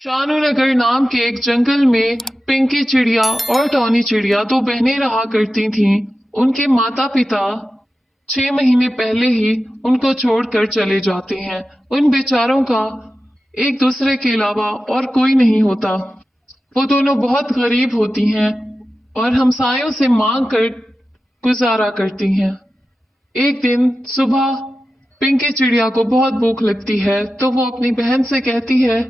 शानू नगर नाम के एक जंगल में पिंकी चिड़िया और टॉनी चिड़िया दो बहनें रहा करती थीं। उनके माता पिता 6 महीने पहले ही उनको छोड़कर चले जाते हैं। उन बेचारों का एक दूसरे के अलावा और कोई नहीं होता। वो दोनों बहुत गरीब होती हैं और हमसायों से मांग कर गुजारा करती हैं। एक दिन सुबह पिंकी चिड़िया को बहुत भूख लगती है तो वो अपनी बहन से कहती है,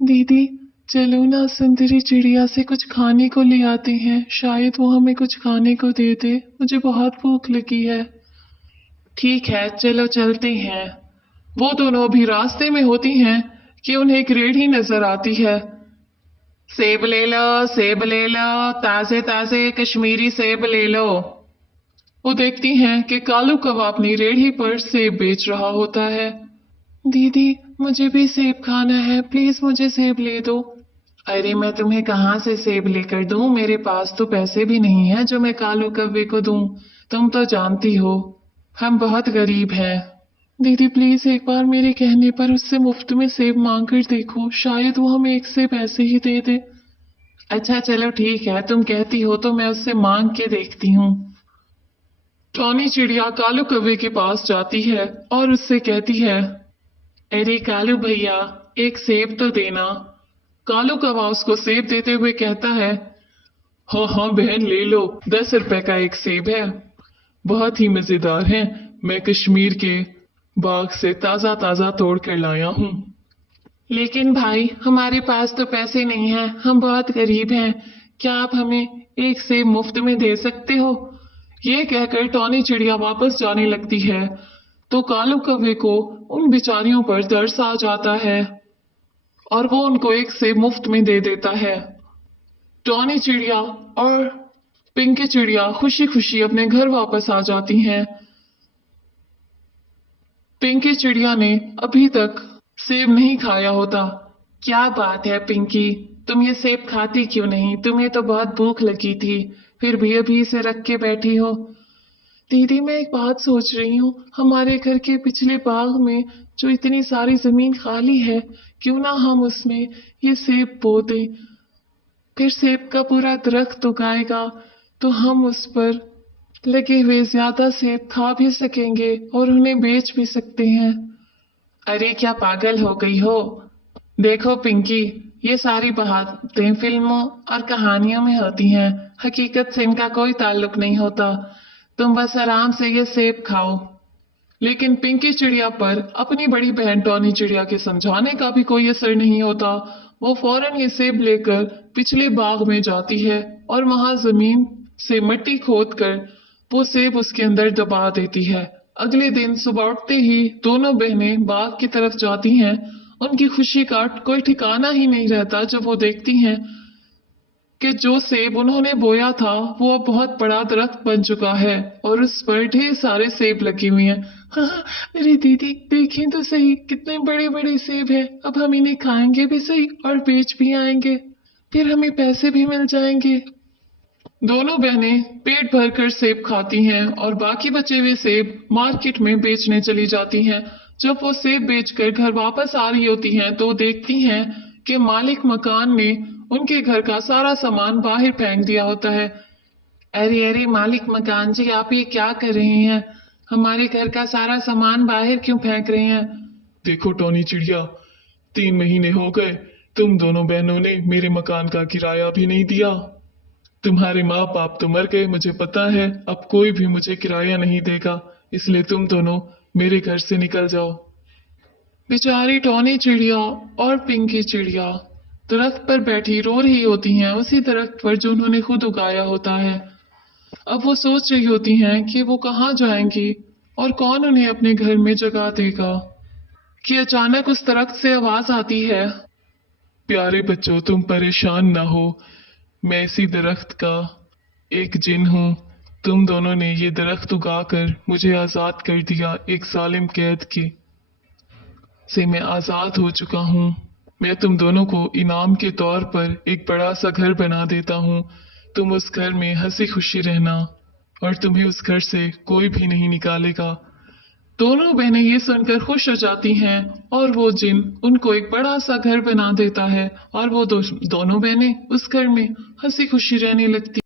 दीदी चलो ना सुंदरी चिड़िया से कुछ खाने को ले आते हैं, शायद वो हमें कुछ खाने को दे दे, मुझे बहुत भूख लगी है। ठीक है चलो चलते हैं। वो दोनों अभी रास्ते में होती हैं कि उन्हें एक रेहड़ी नजर आती है। सेब ले लो, ताजे ताजे कश्मीरी सेब ले लो। वो देखती हैं कि कालू कौवा अपनी रेहड़ी पर सेब बेच रहा होता है। दीदी मुझे भी सेब खाना है, प्लीज मुझे सेब ले दो। अरे मैं तुम्हें कहाँ से सेब लेकर दूं, मेरे पास तो पैसे भी नहीं है जो मैं कालू कौवे को दूं। तुम तो जानती हो हम बहुत गरीब हैं। दीदी प्लीज एक बार मेरे कहने पर उससे मुफ्त में सेब मांग कर देखो, शायद वो हमें एक सेब ऐसे ही दे दे। अच्छा चलो ठीक है, तुम कहती हो तो मैं उससे मांग के देखती हूँ। टॉनी चिड़िया कालू कौवे के पास जाती है और उससे कहती है, अरे कालू भैया एक सेब तो देना। कालू कौवा उसको सेब देते हुए कहता है, हाँ हाँ बहन ले लो, 10 रुपए का एक सेब है, बहुत ही मजेदार है, मैं कश्मीर के बाग से ताजा ताजा तोड़ कर लाया हूँ। लेकिन भाई हमारे पास तो पैसे नहीं हैं, हम बहुत गरीब हैं, क्या आप हमें एक सेब मुफ्त में दे सकते हो? ये कहकर टॉनी चिड़िया वापस जाने लगती है तो कालू कौवे को उन बेचारियों पर तरस आ जाता है और वो उनको एक सेब मुफ्त में दे देता है। टॉनी चिड़िया और पिंकी चिड़िया खुशी खुशी अपने घर वापस आ जाती हैं। पिंकी चिड़िया ने अभी तक सेब नहीं खाया होता। क्या बात है पिंकी, तुम ये सेब खाती क्यों नहीं? तुम्हें तो बहुत भूख लगी थी, फिर भी अभी इसे रख के बैठी हो। दीदी मैं एक बात सोच रही हूँ, हमारे घर के पिछले बाग में जो इतनी सारी जमीन खाली है, क्यों ना हम उसमें ये सेब बो दें। फिर सेब का पूरा दरख्त उगाएगा तो हम उस पर लगे हुए ज्यादा सेब खा भी सकेंगे और उन्हें बेच भी सकते हैं। अरे क्या पागल हो गई हो? देखो पिंकी, ये सारी बातें फिल्मों और कहानियों में होती हैं, हकीकत से इनका कोई ताल्लुक नहीं होता। तुम बस आराम से ये सेब खाओ। लेकिन पिंकी चिड़िया पर अपनी बड़ी बहन टॉनी चिड़िया के समझाने का भी कोई असर नहीं होता। वो फौरन ये सेब लेकर पिछले बाग में जाती है और वहां जमीन से मिट्टी खोद कर वो सेब उसके अंदर दबा देती है। अगले दिन सुबह उठते ही दोनों बहनें बाग की तरफ जाती हैं। उनकी खुशी का कोई ठिकाना ही नहीं रहता जब वो देखती हैं कि जो सेब उन्होंने बोया था वो अब बहुत बड़ा दरख्त बन चुका है और उस पर ढेर सारे सेब लगे हुए हैं। हाँ, मेरी दीदी देखें तो सही, कितने बड़े बड़े सेब हैं, अब हम इन्हें खाएंगे भी सही और बेच भी आएंगे, फिर हमें पैसे भी मिल जाएंगे। दोनों बहनें पेट भरकर सेब खाती हैं और बाकी बचे हुए सेब मार्केट में बेचने चली जाती हैं। जब वो सेब बेचकर घर वापस आ रही होती हैं तो देखती हैं कि मालिक मकान ने उनके घर का सारा सामान बाहर फेंक दिया होता है। अरे अरे मालिक मकान जी, आप ये क्या कर रहे हैं? हमारे घर का सारा सामान बाहर क्यों फेंक रहे हैं? देखो टॉनी चिड़िया, 3 महीने हो गए, तुम दोनों बहनों ने मेरे मकान का किराया भी नहीं दिया। तुम्हारे माँ बाप तो मर गए, मुझे पता है, अब कोई भी मुझे किराया नहीं देगा, इसलिए तुम दोनों मेरे घर से निकल जाओ। बेचारी टॉनी चिड़िया और पिंकी चिड़िया दरख्त पर बैठी रो रही होती हैं, उसी दरख्त पर जो उन्होंने खुद उगाया होता है। अब वो सोच रही होती हैं कि वो कहाँ जाएंगी और कौन उन्हें अपने घर में जगह देगा कि अचानक उस दरख्त से आवाज आती है, प्यारे बच्चों तुम परेशान ना हो, मैं इसी दरख्त का एक जिन हूँ। तुम दोनों ने ये दरख्त उगाकर मुझे आजाद कर दिया, एक जालिम कैद की से मैं आजाद हो चुका हूँ। मैं तुम दोनों को इनाम के तौर पर एक बड़ा सा घर बना देता हूँ। तुम उस घर में हंसी खुशी रहना और तुम्हें उस घर से कोई भी नहीं निकालेगा। दोनों बहनें ये सुनकर खुश हो जाती हैं और वो जिन उनको एक बड़ा सा घर बना देता है और वो दोनों बहनें उस घर में हंसी खुशी रहने लगती